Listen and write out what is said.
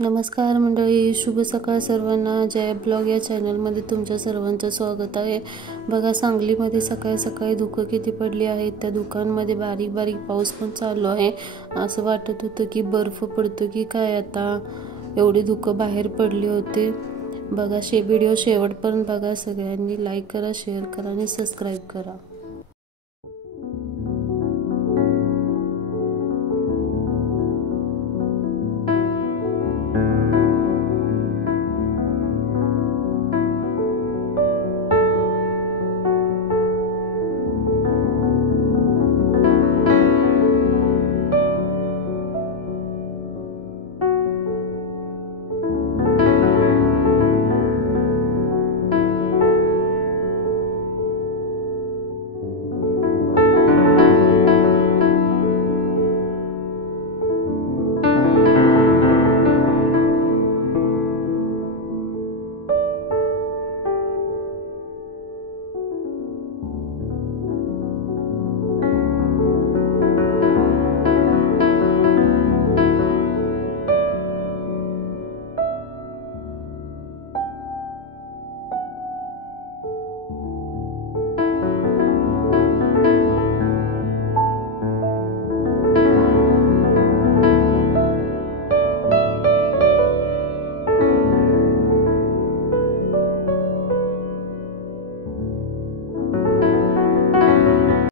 नमस्कार मंडळी, शुभ सकाळ सर्वांना। जय ब्लॉग या चॅनलमध्ये तुमच्या सर्वांचं स्वागत आहे। बघा, सांगलीमध्ये सकाळी सकाळी धुकं किती पडली आहेत। त्या धुकांमध्ये बारीक बारीक पाऊस पण चालू आहे। असं वाटत होतं की बर्फ पडतो की काय, आता एवढे धुकं बाहेर पडले होते। बघा, व्हिडिओ शेवटपर्यंत बघा। सगळ्यांनी लाईक करा, शेअर करा आणि सबस्क्राईब करा।